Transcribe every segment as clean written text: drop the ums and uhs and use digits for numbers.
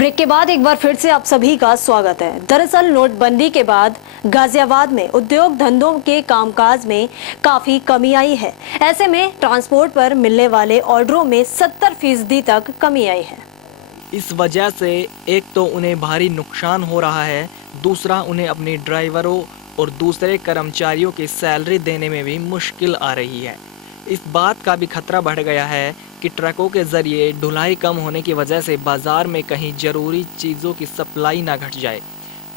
Break के बाद एक बार फिर से आप सभी का स्वागत है। दरअसल नोटबंदी के बाद गाजियाबाद में उद्योग धंधों के कामकाज में काफी कमी आई है। ऐसे में ट्रांसपोर्ट पर मिलने वाले ऑर्डरों में 70% तक कमी आई है। इस वजह से एक तो उन्हें भारी नुकसान हो रहा है, दूसरा उन्हें अपने ड्राइवरों और दूसरे कर्मचारियों की सैलरी देने में भी मुश्किल आ रही है। इस बात का भी खतरा बढ़ गया है कि ट्रकों के ज़रिए ढुलाई कम होने की वजह से बाज़ार में कहीं ज़रूरी चीज़ों की सप्लाई ना घट जाए।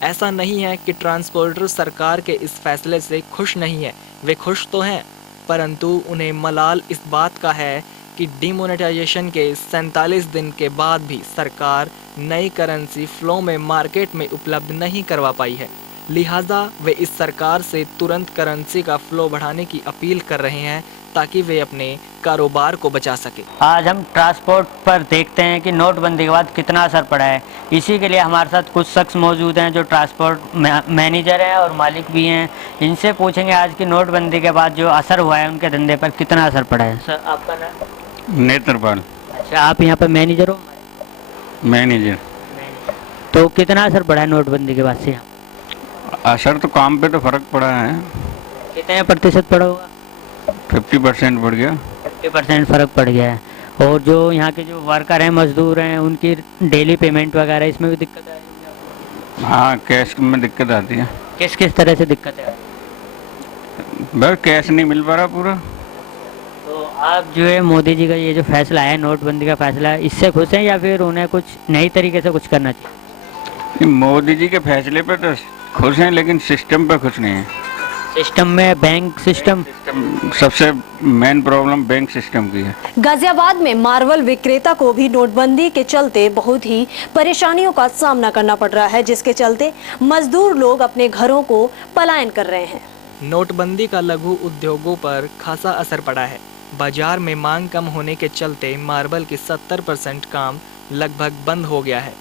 ऐसा नहीं है कि ट्रांसपोर्टर सरकार के इस फैसले से खुश नहीं है, वे खुश तो हैं, परंतु उन्हें मलाल इस बात का है कि डिमोनेटाइजेशन के 47 दिन के बाद भी सरकार नई करेंसी फ्लो में मार्केट में उपलब्ध नहीं करवा पाई है। लिहाजा वे इस सरकार से तुरंत करेंसी का फ्लो बढ़ाने की अपील कर रहे हैं ताकि वे अपने कारोबार को बचा सके। आज हम ट्रांसपोर्ट पर देखते हैं कि नोटबंदी के बाद कितना असर पड़ा है। इसी के लिए हमारे साथ कुछ शख्स मौजूद हैं जो ट्रांसपोर्ट मैनेजर हैं और मालिक भी हैं। इनसे पूछेंगे आज की नोटबंदी के बाद जो असर हुआ है उनके धंधे पर कितना असर पड़ा है। सर आपका नाम? नेत्रपाल। अच्छा, आप यहाँ पर मैनेजर हो? मैनेजर। तो कितना असर पड़ा है नोटबंदी के बाद से? असर तो काम पे तो फर्क पड़ा है। कितने प्रतिशत पड़ा होगा? 50% बढ़ गया। 50% फ़र्क पड़ गया है। और जो यहाँ के जो वर्कर हैं, मजदूर हैं, उनकी डेली पेमेंट वगैरह इसमें भी दिक्कत आ रही है? हाँ, कैश में दिक्कत आती है। किस किस तरह से दिक्कत है? बस कैश नहीं मिल पा रहा पूरा। तो आप जो है मोदी जी का ये जो फैसला है, नोटबंदी का फैसला है, इससे खुश हैं या फिर उन्हें कुछ नई तरीके से कुछ करना चाहिए? मोदी जी के फैसले पे तो खुश हैं, लेकिन सिस्टम पे खुश नहीं है। सिस्टम में बैंक सिस्टम सबसे मेन प्रॉब्लम बैंक सिस्टम की है। गाजियाबाद में मार्वल विक्रेता को भी नोटबंदी के चलते बहुत ही परेशानियों का सामना करना पड़ रहा है, जिसके चलते मजदूर लोग अपने घरों को पलायन कर रहे हैं। नोटबंदी का लघु उद्योगों पर खासा असर पड़ा है। बाजार में मांग कम होने के चलते मार्बल की 70% काम लगभग बंद हो गया है।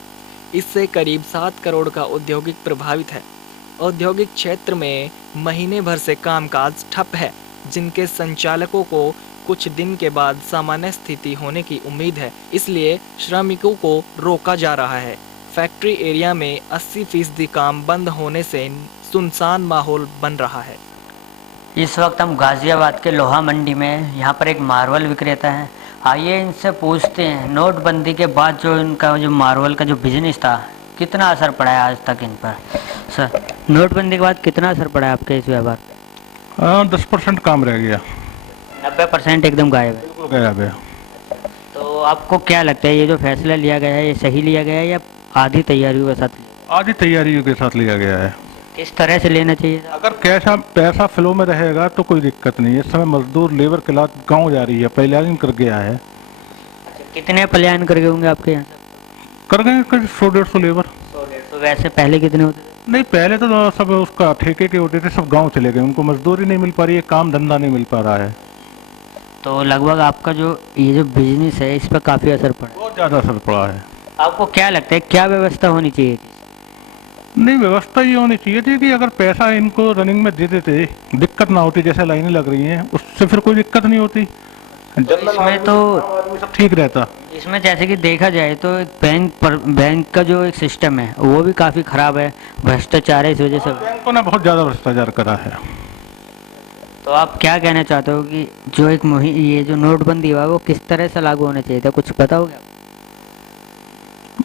इससे करीब 7 करोड़ का औद्योगिक प्रभावित है। औद्योगिक क्षेत्र में महीने भर से कामकाज ठप है, जिनके संचालकों को कुछ दिन के बाद सामान्य स्थिति होने की उम्मीद है, इसलिए श्रमिकों को रोका जा रहा है। फैक्ट्री एरिया में 80% काम बंद होने से सुनसान माहौल बन रहा है। इस वक्त हम गाजियाबाद के लोहा मंडी में, यहाँ पर एक मार्बल विक्रेता है। आइए इनसे पूछते हैं नोटबंदी के बाद जो इनका जो मार्बल का जो बिजनेस था कितना असर पड़ा है आज तक इन पर। सर, नोटबंदी के बाद कितना असर पड़ा है आपके इस व्यापार? 10% काम रह गया। 90% एकदम गायब है। बिल्कुल गायब है। तो आपको क्या लगता है ये जो फैसला लिया गया है ये सही लिया गया है या आधी तैयारियों के साथ? आधी तैयारियों के साथ लिया गया है। किस तरह से लेना चाहिए? अगर कैसा पैसा फ्लो में रहेगा तो कोई दिक्कत नहीं है। इस समय मजदूर लेबर क्लास गाँव जा रही है, पलायन कर गया है। कितने पलायन कर गए होंगे आपके यहाँ? कर गए 100-150 लेबर। तो वैसे पहले कितने होते थे? नहीं, पहले तो सब उसका ठेके के होते थे, सब गांव चले गए, उनको मजदूरी नहीं मिल पा रही है, काम धंधा नहीं मिल पा रहा है। तो लगभग आपका जो ये जो बिजनेस है इस पर काफ़ी असर पड़ा? बहुत ज़्यादा असर पड़ा है। आपको क्या लगता है क्या व्यवस्था होनी चाहिए? नहीं, व्यवस्था ये होनी चाहिए थी कि अगर पैसा इनको रनिंग में दे देते, दिक्कत ना होती। जैसे लाइनें लग रही हैं उससे फिर कोई दिक्कत नहीं होती, इसमें तो सब ठीक रहता। इसमें जैसे कि देखा जाए तो एक बैंक का जो एक सिस्टम है वो भी काफ़ी ख़राब है, भ्रष्टाचार है इस वजह से। बैंकों ने बहुत ज़्यादा भ्रष्टाचार करा है। तो आप क्या कहना चाहते हो कि जो एक ये जो नोटबंदी हुआ वो किस तरह से लागू होना चाहिए था, कुछ पता हो गया?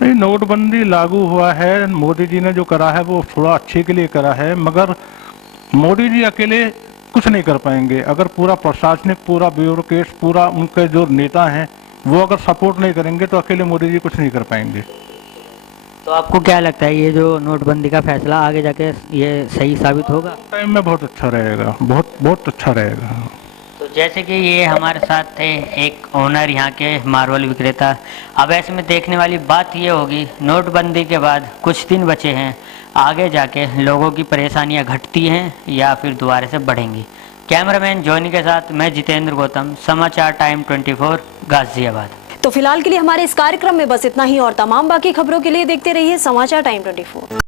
नहीं, नोटबंदी लागू हुआ है, मोदी जी ने जो करा है वो थोड़ा अच्छे के लिए करा है, मगर मोदी जी अकेले कुछ नहीं कर पाएंगे। अगर पूरा प्रशासनिक, पूरा ब्यूरोक्रेट, पूरा उनके जो नेता हैं वो अगर सपोर्ट नहीं करेंगे तो अकेले मोदी जी कुछ नहीं कर पाएंगे। तो आपको क्या लगता है ये जो नोटबंदी का फैसला आगे जाके ये सही साबित होगा? टाइम में बहुत अच्छा रहेगा, बहुत बहुत अच्छा रहेगा। तो जैसे कि ये हमारे साथ थे एक ओनर यहाँ के मार्बल विक्रेता। अब ऐसे में देखने वाली बात ये होगी नोटबंदी के बाद कुछ दिन बचे हैं, आगे जाके लोगों की परेशानियाँ घटती हैं या फिर दोबारा से बढ़ेंगी। कैमरामैन जॉनी के साथ मैं जितेंद्र गौतम, समाचार टाइम 24 गाजियाबाद। तो फिलहाल के लिए हमारे इस कार्यक्रम में बस इतना ही, और तमाम बाकी खबरों के लिए देखते रहिए समाचार टाइम 24।